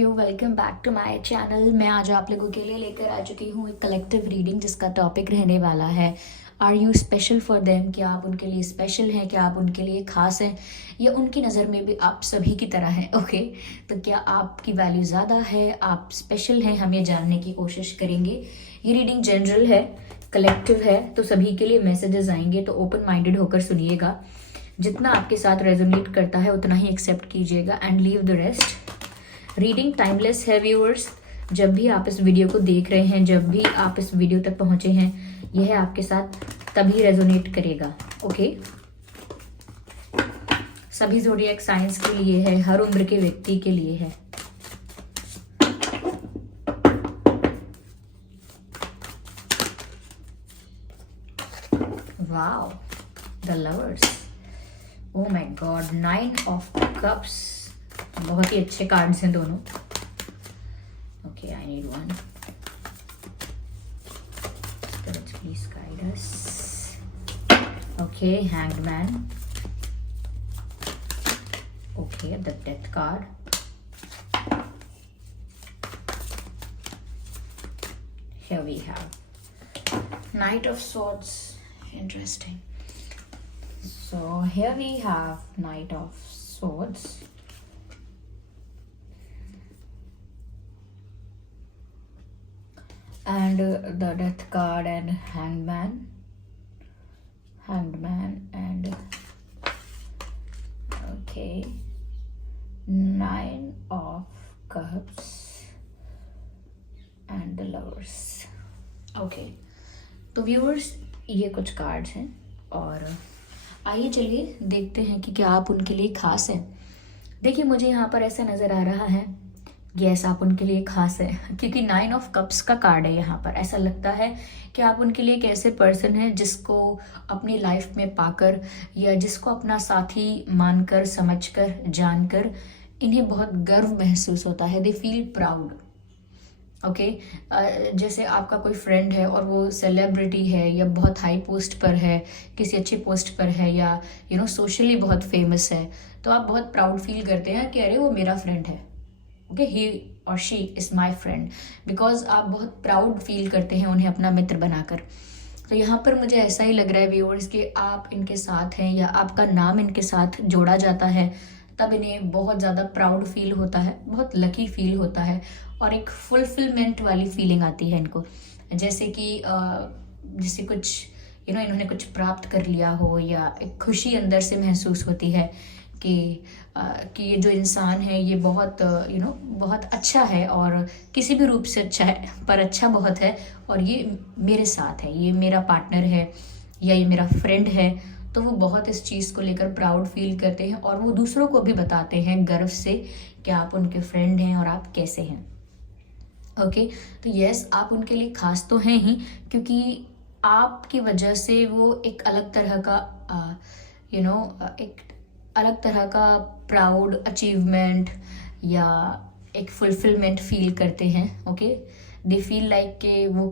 You, welcome back to my channel. मैं आज आप लोगों के लिए लेकर आ चुकी हूँ एक कलेक्टिव रीडिंग जिसका टॉपिक रहने वाला है are you special for them. क्या आप उनके लिए स्पेशल हैं, क्या आप उनके लिए खास हैं, या उनकी नज़र में भी आप सभी की तरह हैं। ओके तो क्या आपकी वैल्यू ज़्यादा है, आप स्पेशल हैं, हम ये जानने की कोशिश करेंगे। ये रीडिंग जनरल है, कलेक्टिव है, तो सभी के लिए मैसेजेस आएंगे, तो ओपन माइंडेड होकर सुनिएगा। जितना आपके साथ रेजोनेट करता है उतना ही एक्सेप्ट कीजिएगा and leave the rest. Reading timeless है व्यूअर्स। जब भी आप इस वीडियो को देख रहे हैं, जब भी आप इस वीडियो तक पहुंचे हैं, यह आपके साथ तभी रेजोनेट करेगा। ओके, सभी ज़ोडिएक साइंस के लिए है, हर उम्र के व्यक्ति के लिए है। Wow, the lovers, oh my God, 9 of cups. बहुत ही अच्छे कार्ड्स हैं दोनों। Okay, I need one. Please guide us. Okay, hanged man. Okay, the death card. Here we have Knight of Swords. Interesting. So here we have Knight of Swords. And the death card and hanged man and okay, 9 of cups and the lovers. Okay, तो viewers ये कुछ cards हैं और आइए चलिए देखते हैं कि क्या आप उनके लिए खास हैं। देखिए, मुझे यहाँ पर ऐसा नज़र आ रहा है, यस आप उनके लिए खास है, क्योंकि 9 ऑफ कप्स का कार्ड है यहाँ पर। ऐसा लगता है कि आप उनके लिए एक ऐसे पर्सन हैं जिसको अपनी लाइफ में पाकर या जिसको अपना साथी मानकर, समझकर, जानकर इन्हें बहुत गर्व महसूस होता है। They feel proud. ओके, जैसे आपका कोई फ्रेंड है और वो सेलिब्रिटी है या बहुत हाई पोस्ट पर है, किसी अच्छी पोस्ट पर है, या सोशली बहुत फेमस है, तो आप बहुत प्राउड फील करते हैं कि अरे वो मेरा फ्रेंड है। ओके, ही और she is my friend, because आप बहुत प्राउड फील करते हैं उन्हें अपना मित्र बनाकर। तो यहाँ पर मुझे ऐसा ही लग रहा है व्यूअर्स कि आप इनके साथ हैं या आपका नाम इनके साथ जोड़ा जाता है, तब इन्हें बहुत ज़्यादा प्राउड फील होता है, बहुत लकी फील होता है और एक फुलफिलमेंट वाली फीलिंग आती है इनको। जैसे कि जैसे कुछ इन्होंने कुछ प्राप्त कर लिया हो, या एक खुशी अंदर से महसूस होती है कि ये जो इंसान है ये बहुत बहुत अच्छा है, और किसी भी रूप से अच्छा है, पर अच्छा बहुत है, और ये मेरे साथ है, ये मेरा पार्टनर है या ये मेरा फ्रेंड है। तो वो बहुत इस चीज़ को लेकर प्राउड फील करते हैं और वो दूसरों को भी बताते हैं गर्व से कि आप उनके फ्रेंड हैं और आप कैसे हैं। ओके, तो यस आप उनके लिए खास तो हैं ही, क्योंकि आपकी वजह से वो एक अलग तरह का एक अलग तरह का प्राउड अचीवमेंट या एक फुलफिलमेंट फील करते हैं। ओके, दे फील लाइक कि वो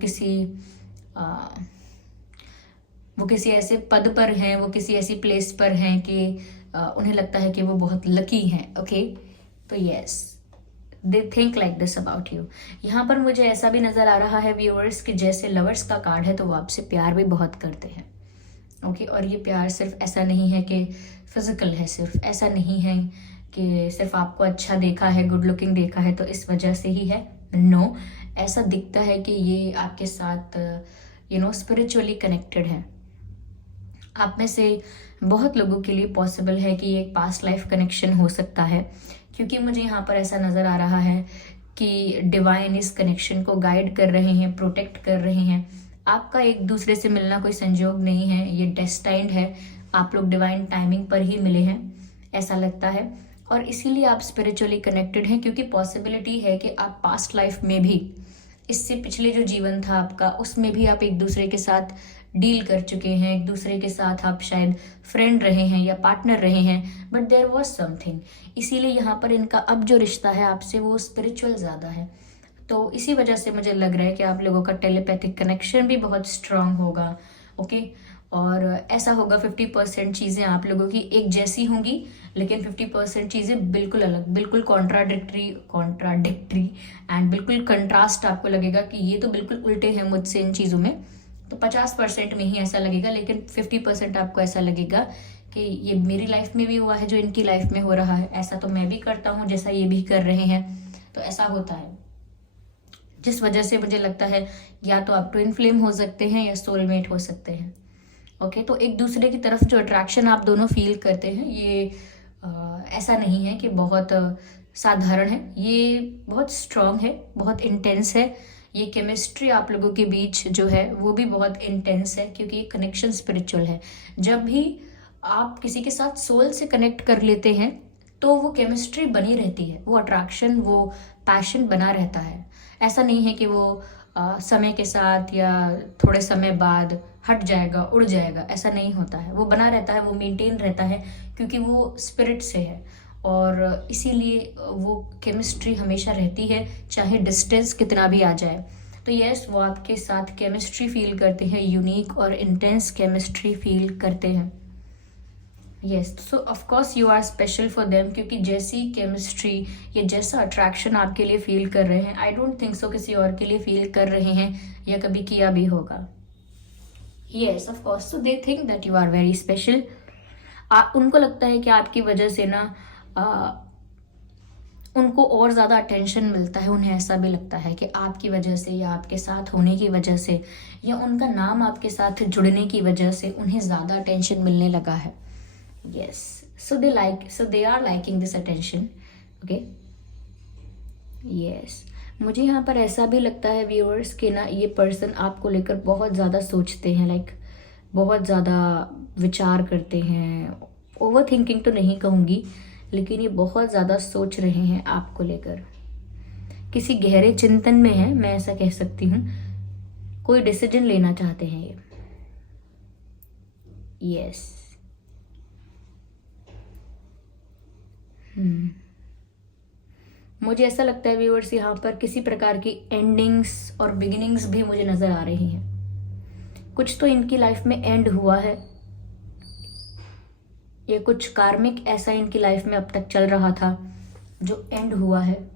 किसी ऐसे पद पर हैं, वो किसी ऐसी प्लेस पर हैं कि उन्हें लगता है कि वो बहुत लकी हैं। ओके, तो yes they think like this about you. यहाँ पर मुझे ऐसा भी नज़र आ रहा है व्यूअर्स कि जैसे लवर्स का कार्ड है तो वो आपसे प्यार भी बहुत करते हैं। ओके, और ये प्यार सिर्फ ऐसा नहीं है कि फिजिकल है, सिर्फ ऐसा नहीं है कि सिर्फ आपको अच्छा देखा है, गुड लुकिंग देखा है तो इस वजह से ही है। नो, ऐसा दिखता है कि ये आपके साथ स्पिरिचुअली कनेक्टेड है। आप में से बहुत लोगों के लिए पॉसिबल है कि ये एक पास्ट लाइफ कनेक्शन हो सकता है, क्योंकि मुझे यहाँ पर ऐसा नज़र आ रहा है कि डिवाइन इस कनेक्शन को गाइड कर रहे हैं, प्रोटेक्ट कर रहे हैं। आपका एक दूसरे से मिलना कोई संजोग नहीं है, ये डेस्टाइंड है। आप लोग डिवाइन टाइमिंग पर ही मिले हैं, ऐसा लगता है, और इसीलिए आप स्पिरिचुअली कनेक्टेड हैं, क्योंकि पॉसिबिलिटी है कि आप पास्ट लाइफ में भी, इससे पिछले जो जीवन था आपका, उसमें भी आप एक दूसरे के साथ डील कर चुके हैं, एक दूसरे के साथ आप शायद फ्रेंड रहे हैं या पार्टनर रहे हैं, बट देयर वाज समथिंग। इसीलिए यहाँ पर इनका अब जो रिश्ता है आपसे वो स्पिरिचुअल ज़्यादा है। तो इसी वजह से मुझे लग रहा है कि आप लोगों का टेलीपैथिक कनेक्शन भी बहुत स्ट्रांग होगा। ओके, और ऐसा होगा 50% चीज़ें आप लोगों की एक जैसी होंगी, लेकिन 50% चीज़ें बिल्कुल अलग, बिल्कुल कॉन्ट्राडिक्टरी एंड बिल्कुल कंट्रास्ट आपको लगेगा कि ये तो बिल्कुल उल्टे हैं मुझसे इन चीज़ों में। तो 50% में ही ऐसा लगेगा, लेकिन 50% आपको ऐसा लगेगा कि ये मेरी लाइफ में भी हुआ है जो इनकी लाइफ में हो रहा है, ऐसा तो मैं भी करता हूँ जैसा ये भी कर रहे हैं। तो ऐसा होता है, जिस वजह से मुझे लगता है या तो आप ट्विन फ्लेम हो सकते हैं या सोलमेट हो सकते हैं। ओके, तो एक दूसरे की तरफ जो अट्रैक्शन आप दोनों फील करते हैं, ये ऐसा नहीं है कि बहुत साधारण है, ये बहुत स्ट्रांग है, बहुत इंटेंस है। ये केमिस्ट्री आप लोगों के बीच जो है वो भी बहुत इंटेंस है, क्योंकि ये कनेक्शन स्पिरिचुअल है। जब भी आप किसी के साथ सोल से कनेक्ट कर लेते हैं तो वो केमिस्ट्री बनी रहती है, वो अट्रैक्शन, वो पैशन बना रहता है। ऐसा नहीं है कि वो समय के साथ या थोड़े समय बाद हट जाएगा, उड़ जाएगा, ऐसा नहीं होता है। वो बना रहता है, वो मेंटेन रहता है, क्योंकि वो स्पिरिट से है, और इसीलिए वो केमिस्ट्री हमेशा रहती है, चाहे डिस्टेंस कितना भी आ जाए। तो यस, वो आपके साथ केमिस्ट्री फील करते हैं, यूनिक और इंटेंस केमिस्ट्री फील करते हैं। Yes, so of course you are special for them, क्योंकि जैसी केमिस्ट्री या जैसा अट्रैक्शन आपके लिए फील कर रहे हैं, आई डोंट थिंक सो किसी और के लिए फील कर रहे हैं या कभी किया भी होगा। Yes, of course, so they think that you are very special. उनको लगता है कि आपकी वजह से ना उनको और ज़्यादा अटेंशन मिलता है। उन्हें ऐसा भी लगता है कि आपकी वजह से या आपके साथ होने की वजह से या उनका नाम आपके साथ जुड़ने की वजह से उन्हें ज़्यादा अटेंशन मिलने लगा है। Yes, so they are liking this attention. Okay. Yes, मुझे यहाँ पर ऐसा भी लगता है व्यूअर्स कि ना ये पर्सन आपको लेकर बहुत ज़्यादा सोचते हैं, लाइक बहुत ज़्यादा विचार करते हैं। ओवर थिंकिंग तो नहीं कहूँगी, लेकिन ये बहुत ज़्यादा सोच रहे हैं आपको लेकर, किसी गहरे चिंतन में है, मैं ऐसा कह सकती हूँ। कोई डिसीजन लेना चाहते हैं ये। यस, मुझे ऐसा लगता है व्यूअर्स, यहाँ पर किसी प्रकार की एंडिंग्स और बिगिनिंग्स भी मुझे नजर आ रही हैं। कुछ तो इनकी लाइफ में एंड हुआ है, या कुछ कार्मिक ऐसा इनकी लाइफ में अब तक चल रहा था जो एंड हुआ है।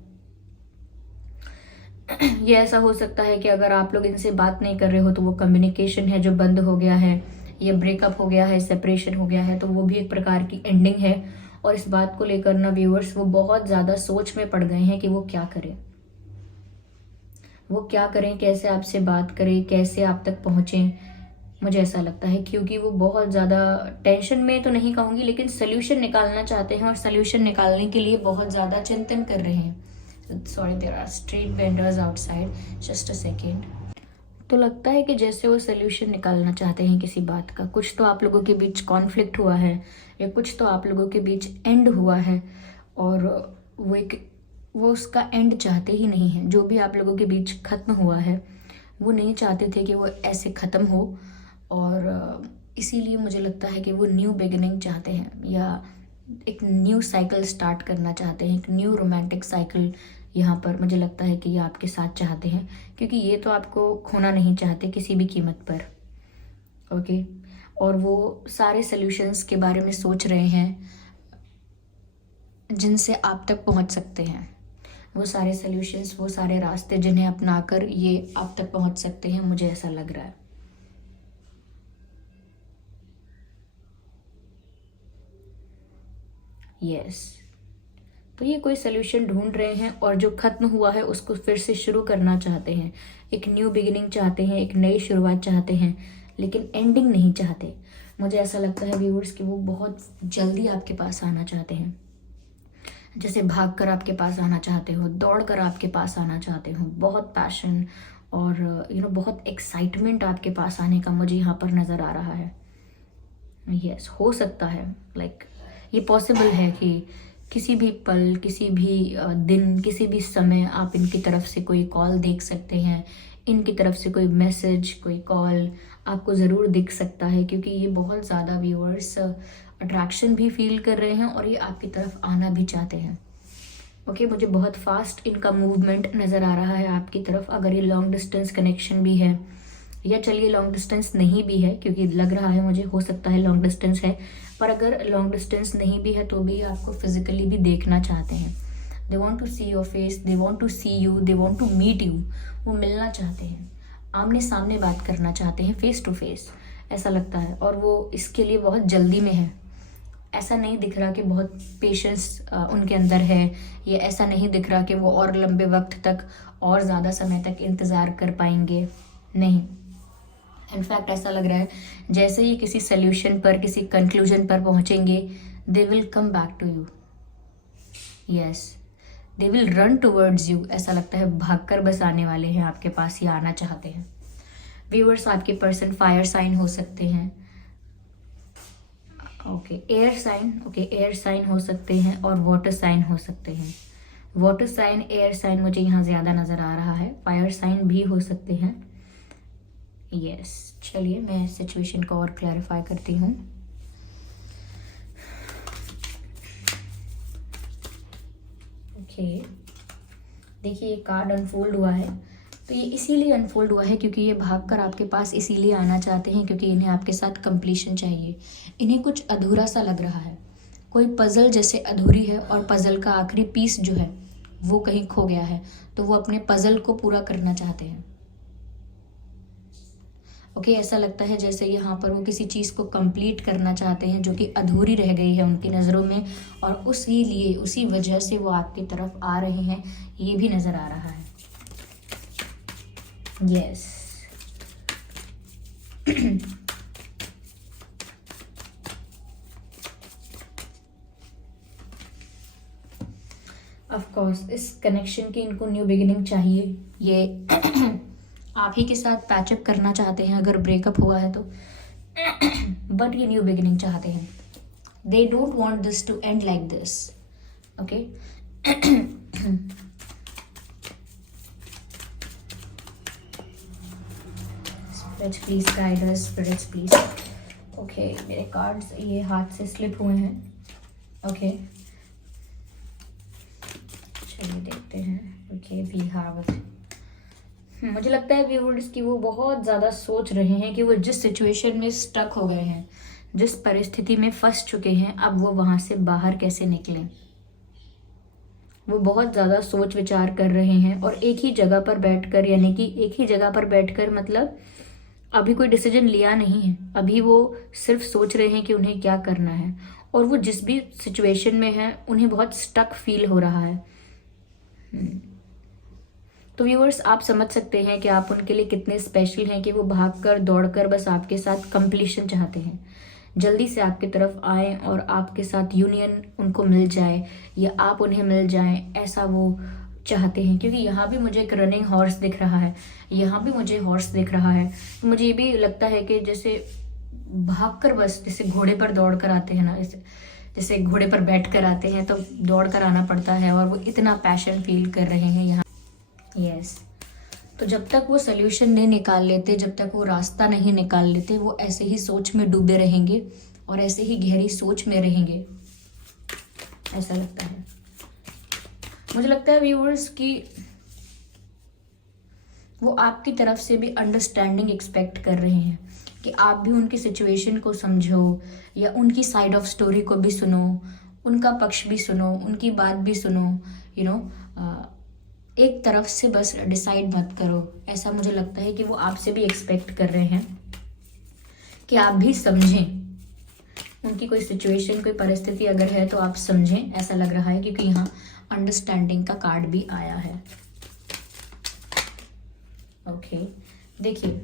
ये ऐसा हो सकता है कि अगर आप लोग इनसे बात नहीं कर रहे हो तो वो कम्युनिकेशन है जो बंद हो गया है, ये ब्रेकअप हो गया है, सेपरेशन हो गया है, तो वो भी एक प्रकार की एंडिंग है। और इस बात को लेकर ना व्यूअर्स वो बहुत ज़्यादा सोच में पड़ गए हैं कि वो क्या करें, कैसे आपसे बात करें, कैसे आप तक पहुँचें। मुझे ऐसा लगता है क्योंकि वो बहुत ज़्यादा टेंशन में तो नहीं कहूँगी, लेकिन सोल्यूशन निकालना चाहते हैं, और सोल्यूशन निकालने के लिए बहुत ज़्यादा चिंतन कर रहे हैं। Sorry, there are street vendors outside, just a second. तो लगता है कि जैसे वो सोल्यूशन निकालना चाहते हैं किसी बात का। कुछ तो आप लोगों के बीच कॉन्फ्लिक्ट हुआ है, या कुछ तो आप लोगों के बीच एंड हुआ है, और वो उसका एंड चाहते ही नहीं है। जो भी आप लोगों के बीच ख़त्म हुआ है वो नहीं चाहते थे कि वो ऐसे ख़त्म हो, और इसीलिए मुझे लगता है कि वो न्यू बिगिनिंग चाहते हैं, या एक न्यू साइकिल स्टार्ट करना चाहते हैं, एक न्यू रोमांटिक साइकिल। यहाँ पर मुझे लगता है कि ये आपके साथ चाहते हैं, क्योंकि ये तो आपको खोना नहीं चाहते किसी भी कीमत पर। ओके, और वो सारे सॉल्यूशंस के बारे में सोच रहे हैं जिनसे आप तक पहुंच सकते हैं। वो सारे सॉल्यूशंस, वो सारे रास्ते जिन्हें अपनाकर ये आप तक पहुंच सकते हैं, मुझे ऐसा लग रहा है। यस, तो ये कोई सॉल्यूशन ढूंढ रहे हैं, और जो खत्म हुआ है उसको फिर से शुरू करना चाहते हैं। एक न्यू बिगिनिंग चाहते हैं, एक नई शुरुआत चाहते हैं, लेकिन एंडिंग नहीं चाहते। मुझे ऐसा लगता है व्यूअर्स कि वो बहुत जल्दी आपके पास आना चाहते हैं, जैसे भाग कर आपके पास आना चाहते हो, दौड़ कर आपके पास आना चाहते हो। बहुत पैशन और बहुत एक्साइटमेंट आपके पास आने का मुझे यहाँ पर नज़र आ रहा है। यस, हो सकता है, लाइक ये पॉसिबल है कि किसी भी पल, किसी भी दिन, किसी भी समय आप इनकी तरफ से कोई कॉल देख सकते हैं, इनकी तरफ से कोई मैसेज, कोई कॉल आपको ज़रूर दिख सकता है, क्योंकि ये बहुत ज़्यादा व्यूअर्स अट्रैक्शन भी फील कर रहे हैं और ये आपकी तरफ आना भी चाहते हैं। ओके, मुझे बहुत फास्ट इनका मूवमेंट नज़र आ रहा है आपकी तरफ। अगर ये लॉन्ग डिस्टेंस कनेक्शन भी है या चलिए लॉन्ग डिस्टेंस नहीं भी है, क्योंकि लग रहा है मुझे, हो सकता है लॉन्ग डिस्टेंस है, पर अगर लॉन्ग डिस्टेंस नहीं भी है तो भी आपको फिजिकली भी देखना चाहते हैं। They want to see your face, they want to see you, they want to meet you. वो मिलना चाहते हैं, आमने सामने बात करना चाहते हैं, फेस टू फेस, ऐसा लगता है। और वो इसके लिए बहुत जल्दी में है। ऐसा नहीं दिख रहा कि बहुत पेशेंस उनके अंदर है, या ऐसा नहीं दिख रहा कि वो और लंबे वक्त तक और ज़्यादा समय तक इंतज़ार कर पाएंगे, नहीं। इनफैक्ट ऐसा लग रहा है जैसे ही किसी सोल्यूशन पर, किसी कंक्लूजन पर पहुंचेंगे, they will come back to you. Yes, they will run towards you. ऐसा लगता है भागकर बस आने वाले हैं आपके पास, या आना चाहते हैं। व्यूअर्स, आपके पर्सन फायर साइन हो सकते हैं, okay, air sign, okay, air sign हो सकते हैं, और वाटर साइन हो सकते हैं। वाटर साइन, एयर साइन मुझे यहाँ ज़्यादा नज़र आ रहा है, फायर साइन भी हो सकते हैं। यस, चलिए मैं सिचुएशन को और क्लैरिफाई करती हूँ। ओके, देखिए ये कार्ड अनफोल्ड हुआ है, तो ये इसीलिए अनफोल्ड हुआ है क्योंकि ये भागकर आपके पास इसीलिए आना चाहते हैं क्योंकि इन्हें आपके साथ कंप्लीशन चाहिए। इन्हें कुछ अधूरा सा लग रहा है, कोई पजल जैसे अधूरी है, और पजल का आखिरी पीस जो है वो कहीं खो गया है, तो वो अपने पजल को पूरा करना चाहते हैं। ओके, ऐसा लगता है जैसे यहाँ पर वो किसी चीज़ को कंप्लीट करना चाहते हैं जो कि अधूरी रह गई है उनकी नज़रों में, और उसी लिए, उसी वजह से वो आपकी तरफ आ रहे हैं, ये भी नज़र आ रहा है। यस, ऑफ कोर्स इस कनेक्शन की इनको न्यू बिगिनिंग चाहिए। ये आप ही के साथ पैचअप करना चाहते हैं अगर ब्रेकअप हुआ है तो, बट ये न्यू बिगिनिंग चाहते हैं। They don't want this to end like this, okay. Spirits please guide us, spirits please. Okay, मेरे कार्ड्स ये हाथ से स्लिप हुए हैं, ओके। चलिए देखते हैं। Okay, we have it. मुझे लगता है व्यूअर्स कि वो बहुत ज़्यादा सोच रहे हैं कि वो जिस सिचुएशन में स्टक हो गए हैं, जिस परिस्थिति में फंस चुके हैं, अब वो वहाँ से बाहर कैसे निकलें। वो बहुत ज़्यादा सोच विचार कर रहे हैं, और एक ही जगह पर बैठकर, यानी कि एक ही जगह पर बैठकर मतलब अभी कोई डिसीजन लिया नहीं है, अभी वो सिर्फ सोच रहे हैं कि उन्हें क्या करना है, और वो जिस भी सिचुएशन में है उन्हें बहुत स्टक फील हो रहा है। तो व्यूअर्स, आप समझ सकते हैं कि आप उनके लिए कितने स्पेशल हैं कि वो भागकर दौड़कर बस आपके साथ कंप्लीशन चाहते हैं, जल्दी से आपकी तरफ आए और आपके साथ यूनियन उनको मिल जाए, या आप उन्हें मिल जाएं, ऐसा वो चाहते हैं। क्योंकि यहाँ भी मुझे एक रनिंग हॉर्स दिख रहा है, यहाँ भी मुझे हॉर्स दिख रहा है, तो मुझे ये भी लगता है कि जैसे भागकर बस, जैसे घोड़े पर दौड़ कर आते हैं ना, जैसे घोड़े पर बैठ कर आते हैं तो दौड़ कर आना पड़ता है, और वो इतना पैशन फील कर रहे हैं यहाँ। यस, तो जब तक वो सोल्यूशन नहीं निकाल लेते, जब तक वो रास्ता नहीं निकाल लेते, वो ऐसे ही सोच में डूबे रहेंगे और ऐसे ही गहरी सोच में रहेंगे, ऐसा लगता है। मुझे लगता है व्यूअर्स कि वो आपकी तरफ से भी अंडरस्टैंडिंग एक्सपेक्ट कर रहे हैं कि आप भी उनकी सिचुएशन को समझो, या उनकी साइड ऑफ स्टोरी को भी सुनो, उनका पक्ष भी सुनो, उनकी बात भी सुनो, यू नो, एक तरफ से बस डिसाइड मत करो। ऐसा मुझे लगता है कि वो आपसे भी एक्सपेक्ट कर रहे हैं कि आप भी समझें उनकी कोई सिचुएशन, कोई परिस्थिति अगर है तो आप समझें, ऐसा लग रहा है, क्योंकि यहाँ अंडरस्टैंडिंग का कार्ड भी आया है। ओके, देखिए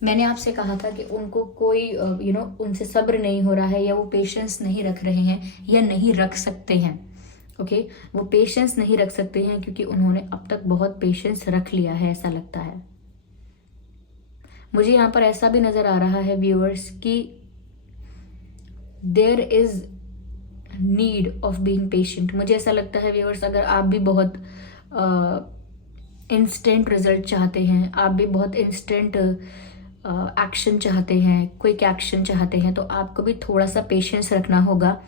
मैंने आपसे कहा था कि उनको कोई उनसे सब्र नहीं हो रहा है, या वो पेशेंस नहीं रख रहे हैं, या नहीं रख सकते हैं। ओके, वो पेशेंस नहीं रख सकते हैं क्योंकि उन्होंने अब तक बहुत पेशेंस रख लिया है, ऐसा लगता है मुझे। यहाँ पर ऐसा भी नजर आ रहा है व्यूअर्स कि there is need of being patient. मुझे ऐसा लगता है व्यूअर्स, अगर आप भी बहुत इंस्टेंट रिजल्ट चाहते हैं, आप भी बहुत इंस्टेंट एक्शन चाहते हैं, क्विक एक्शन चाहते हैं, तो आपको भी थोड़ा सा पेशेंस रखना होगा,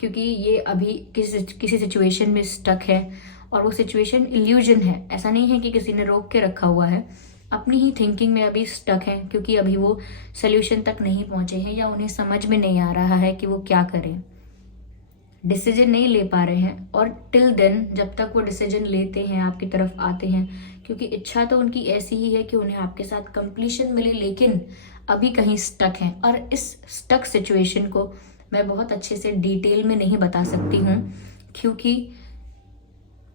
क्योंकि ये अभी किसी सिचुएशन में स्टक है, और वो सिचुएशन इल्यूजन है। ऐसा नहीं है कि किसी ने रोक के रखा हुआ है, अपनी ही थिंकिंग में अभी स्टक हैं, क्योंकि अभी वो सोल्यूशन तक नहीं पहुंचे हैं या उन्हें समझ में नहीं आ रहा है कि वो क्या करें, डिसीजन नहीं ले पा रहे हैं। और टिल देन, जब तक वो डिसीजन लेते हैं, आपकी तरफ आते हैं, क्योंकि इच्छा तो उनकी ऐसी ही है कि उन्हें आपके साथ कंप्लीशन मिले, लेकिन अभी कहीं स्टक हैं। और इस स्टक सिचुएशन को मैं बहुत अच्छे से डिटेल में नहीं बता सकती हूँ, क्योंकि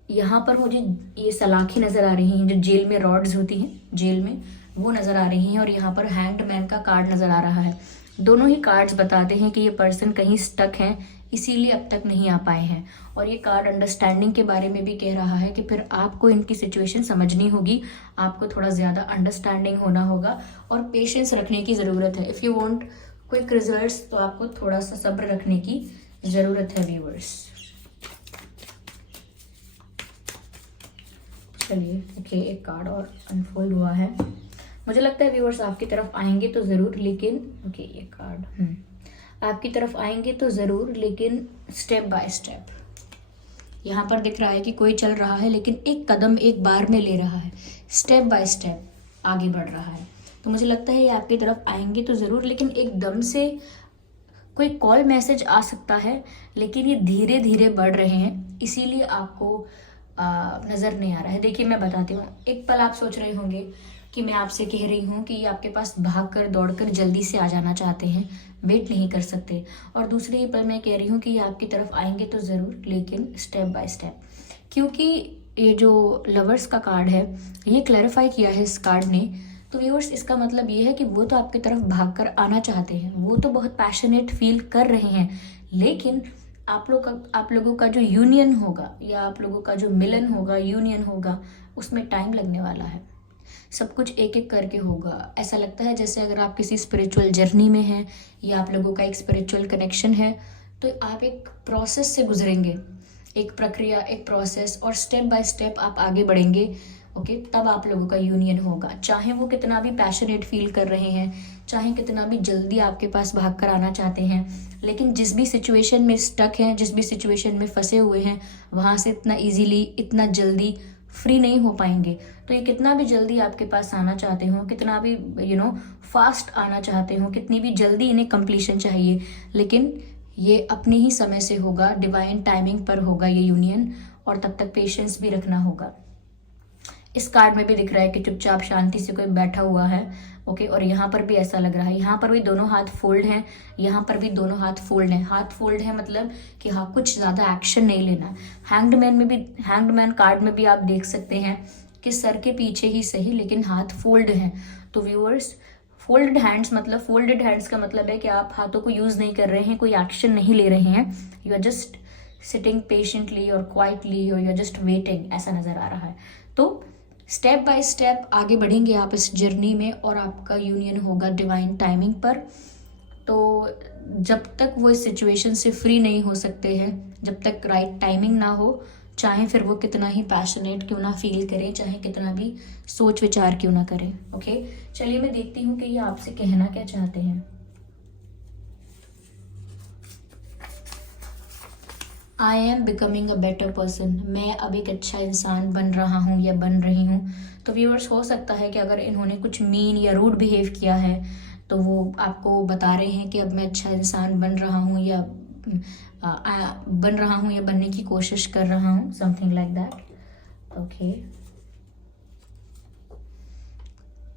यहाँ पर मुझे ये सलाखें नज़र आ रही हैं जो जेल में रॉड्स होती हैं, जेल में वो नज़र आ रही हैं, और यहाँ पर हैंग्ड मैन का कार्ड नज़र आ रहा है। दोनों ही कार्ड्स बताते हैं कि ये पर्सन कहीं स्टक हैं, इसीलिए अब तक नहीं आ पाए हैं। और ये कार्ड अंडरस्टैंडिंग के बारे में भी कह रहा है कि फिर आपको इनकी सिचुएशन समझनी होगी, आपको थोड़ा ज़्यादा अंडरस्टैंडिंग होना होगा और पेशेंस रखने की ज़रूरत है। If you want quick results तो आपको थोड़ा सा सब्र रखने की ज़रूरत है व्यूअर्स। चलिए, ओके, एक कार्ड और अनफोल्ड हुआ है। मुझे लगता है व्यूअर्स आपकी तरफ आएंगे तो ज़रूर, लेकिन ओके, ये कार्ड आपकी तरफ आएंगे तो ज़रूर, लेकिन स्टेप बाय स्टेप। यहाँ पर दिख रहा है कि कोई चल रहा है, लेकिन एक कदम एक बार में ले रहा है, स्टेप बाय स्टेप आगे बढ़ रहा है। तो मुझे लगता है ये आपकी तरफ आएंगे तो ज़रूर, लेकिन एकदम से कोई कॉल मैसेज आ सकता है, लेकिन ये धीरे धीरे बढ़ रहे हैं, इसीलिए आपको नज़र नहीं आ रहा है। देखिए, मैं बताती हूँ। एक पल आप सोच रहे होंगे कि मैं आपसे कह रही हूँ कि ये आपके पास भागकर दौड़कर जल्दी से आ जाना चाहते हैं, वेट नहीं कर सकते। और दूसरे ही पल मैं कह रही हूँ कि ये आपकी तरफ आएंगे तो ज़रूर, लेकिन स्टेप बाय स्टेप। क्योंकि ये जो लवर्स का कार्ड है, ये क्लैरिफाई किया है इस कार्ड ने। तो व्यूअर्स, इसका मतलब ये है कि वो तो आपकी तरफ भागकर आना चाहते हैं, वो तो बहुत पैशनेट फील कर रहे हैं, लेकिन आप लोगों का जो यूनियन होगा या आप लोगों का जो मिलन होगा, यूनियन होगा, उसमें टाइम लगने वाला है। सब कुछ एक एक करके होगा। ऐसा लगता है जैसे अगर आप किसी स्पिरिचुअल जर्नी में हैं या आप लोगों का एक स्पिरिचुअल कनेक्शन है, तो आप एक प्रोसेस से गुजरेंगे, एक प्रक्रिया, एक प्रोसेस, और स्टेप बाय स्टेप आप आगे बढ़ेंगे। ओके, तब आप लोगों का यूनियन होगा। चाहे वो कितना भी पैशनेट फील कर रहे हैं, चाहे कितना भी जल्दी आपके पास भाग कर आना चाहते हैं, लेकिन जिस भी सिचुएशन में स्टक हैं, जिस भी सिचुएशन में फंसे हुए हैं, वहाँ से इतना इजीली, इतना जल्दी फ्री नहीं हो पाएंगे। तो ये कितना भी जल्दी आपके पास आना चाहते हो, कितना भी फास्ट आना चाहते हो, कितनी भी जल्दी इन्हें कंप्लीशन चाहिए, लेकिन ये अपने ही समय से होगा, डिवाइन टाइमिंग पर होगा ये यूनियन, और तब तक पेशेंस भी रखना होगा। इस कार्ड में भी दिख रहा है कि चुपचाप शांति से कोई बैठा हुआ है। ओके, और यहाँ पर भी ऐसा लग रहा है। यहाँ पर भी दोनों हाथ फोल्ड हैं, यहाँ पर भी दोनों हाथ फोल्ड हैं। हाथ फोल्ड है मतलब कि हाँ, कुछ ज़्यादा एक्शन नहीं लेना। हैंग्ड मैन कार्ड में भी आप देख सकते हैं कि सर के पीछे ही सही, लेकिन हाथ फोल्ड हैं। तो व्यूअर्स, फोल्डेड हैंड्स का मतलब है कि आप हाथों को यूज़ नहीं कर रहे हैं, कोई एक्शन नहीं ले रहे हैं। You are just sitting patiently और क्वाइटली, और यू आर जस्ट वेटिंग, ऐसा नज़र आ रहा है। तो स्टेप बाय स्टेप आगे बढ़ेंगे आप इस जर्नी में, और आपका यूनियन होगा डिवाइन टाइमिंग पर। तो जब तक वो इस सिचुएशन से फ्री नहीं हो सकते हैं, जब तक राइट टाइमिंग ना हो, चाहे फिर वो कितना ही पैशनेट क्यों ना फील करें, चाहे कितना भी सोच विचार क्यों ना करें। ओके, चलिए मैं देखती हूँ कि ये आपसे कहना क्या चाहते हैं। I am becoming a better person. मैं अब एक अच्छा इंसान बन रहा हूँ या बन रही हूँ। तो व्यूअर्स, हो सकता है कि अगर इन्होंने कुछ मीन या रूड बिहेव किया है, तो वो आपको बता रहे हैं कि अब मैं अच्छा इंसान बन रहा हूँ या बनने की कोशिश कर रहा हूँ, something like that. Okay,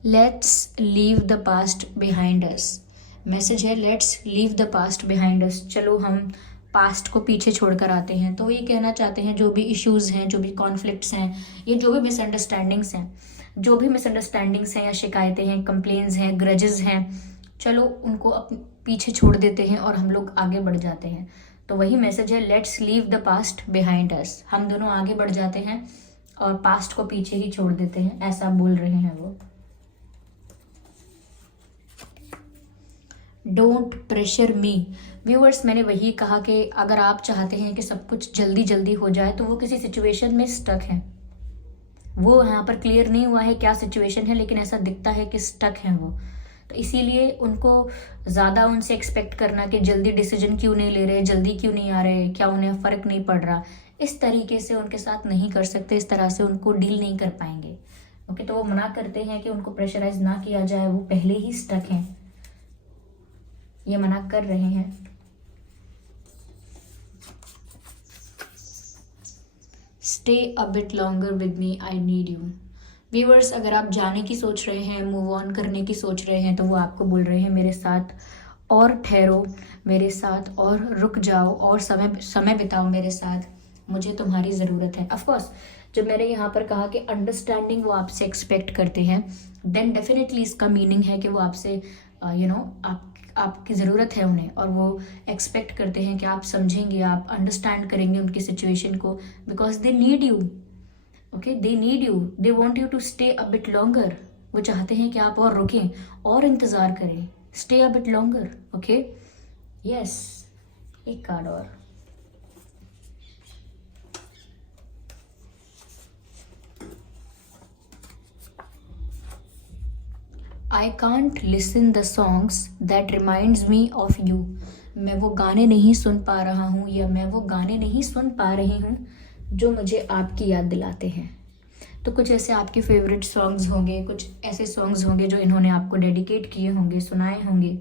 let's leave the past behind us. Message है, let's leave the past behind us. चलो हम पास्ट को पीछे छोड़कर आते हैं। तो ये कहना चाहते हैं, जो भी इश्यूज़ हैं, जो भी कॉन्फ्लिक्ट्स हैं, ये जो भी मिसअंडरस्टैंडिंग्स हैं या शिकायतें हैं, कंप्लेंट्स हैं, ग्रजेस हैं, चलो उनको पीछे छोड़ देते हैं और हम लोग आगे बढ़ जाते हैं। तो वही मैसेज है, let's leave the past behind अस। हम दोनों आगे बढ़ जाते हैं और पास्ट को पीछे ही छोड़ देते हैं, ऐसा बोल रहे हैं वो। Don't pressure me. व्यूअर्स, मैंने वही कहा कि अगर आप चाहते हैं कि सब कुछ जल्दी जल्दी हो जाए, तो वो किसी सिचुएशन में स्टक है। वो यहाँ पर क्लियर नहीं हुआ है क्या सिचुएशन है, लेकिन ऐसा दिखता है कि स्टक है वो। तो इसीलिए उनको ज़्यादा उनसे एक्सपेक्ट करना कि जल्दी डिसीजन क्यों नहीं ले रहे, जल्दी क्यों नहीं आ रहे, क्या उन्हें फ़र्क नहीं पड़ रहा, इस तरीके से उनके साथ नहीं कर सकते, इस तरह से उनको डील नहीं कर पाएंगे। ओके, तो वो मना करते हैं कि उनको प्रेशराइज ना किया जाए, वो पहले ही स्टक हैं, ये मना कर रहे हैं। Stay a bit longer with me, I need you. Viewers, अगर आप जाने की सोच रहे हैं, मूव ऑन करने की सोच रहे हैं, तो वो आपको बोल रहे हैं मेरे साथ और ठहरो, मेरे साथ और रुक जाओ, और समय बिताओ मेरे साथ, मुझे तुम्हारी ज़रूरत है। ऑफ कोर्स, जब मैंने यहाँ पर कहा कि अंडरस्टैंडिंग वो आपसे एक्सपेक्ट करते हैं, देन डेफिनेटली इसका मीनिंग है कि वो आपसे आपकी ज़रूरत है उन्हें, और वो एक्सपेक्ट करते हैं कि आप समझेंगे, आप अंडरस्टैंड करेंगे उनकी सिचुएशन को, because they need you. Okay, they need you, they want you to stay a bit longer. वो चाहते हैं कि आप और रुकें और इंतज़ार करें, stay a bit longer. Okay, yes, एक कार्ड और। I can't listen the songs that reminds me of you. मैं वो गाने नहीं सुन पा रहा हूँ, या मैं वो गाने नहीं सुन पा रही हूँ जो मुझे आपकी याद दिलाते हैं। तो कुछ ऐसे आपके फेवरेट सॉन्ग्स होंगे, कुछ ऐसे सॉन्ग्स होंगे जो इन्होंने आपको डेडिकेट किए होंगे, सुनाए होंगे,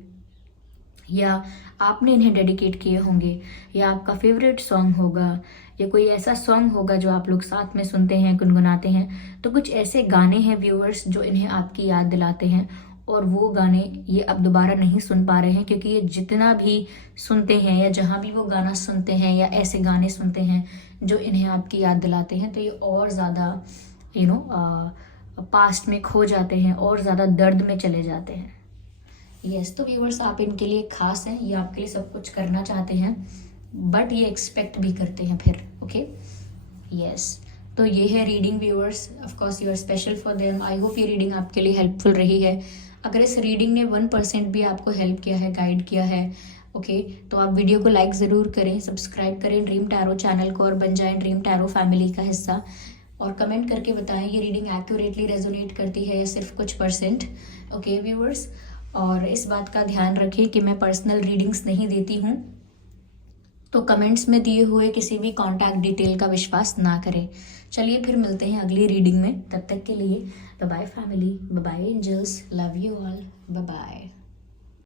या आपने इन्हें डेडिकेट किए होंगे, या आपका फेवरेट सॉन्ग होगा, या कोई ऐसा सॉन्ग होगा जो आप लोग साथ में सुनते हैं, गुनगुनाते हैं। तो कुछ ऐसे गाने हैं व्यूअर्स जो इन्हें आपकी याद दिलाते हैं, और वो गाने ये अब दोबारा नहीं सुन पा रहे हैं, क्योंकि ये जितना भी सुनते हैं, या जहाँ भी वो गाना सुनते हैं, या ऐसे गाने सुनते हैं जो इन्हें आपकी याद दिलाते हैं, तो ये और ज़्यादा पास्ट में खो जाते हैं, और ज़्यादा दर्द में चले जाते हैं। यस, तो व्यूअर्स, आप इनके लिए खास हैं, ये आपके लिए सब कुछ करना चाहते हैं, बट ये एक्सपेक्ट भी करते हैं फिर। ओके, यस, तो ये है reading viewers. Of course you are special for them. I hope ये रीडिंग आपके लिए हेल्पफुल रही है। अगर इस रीडिंग ने 1% भी आपको हेल्प किया है, गाइड किया है, ओके, तो आप वीडियो को लाइक ज़रूर करें, सब्सक्राइब करें ड्रीम टैरो चैनल को, और बन जाएं ड्रीम टैरो फैमिली का हिस्सा। और कमेंट करके बताएं ये रीडिंग एक्यूरेटली रेजोनेट करती है या सिर्फ कुछ %। ओके व्यूअर्स, और इस बात का ध्यान रखें कि मैं पर्सनल रीडिंग्स नहीं देती हूँ, तो कमेंट्स में दिए हुए किसी भी कॉन्टैक्ट डिटेल का विश्वास ना करें। चलिए फिर मिलते हैं अगली रीडिंग में, तब तक के लिए bye bye family, bye bye angels, love you all, bye bye.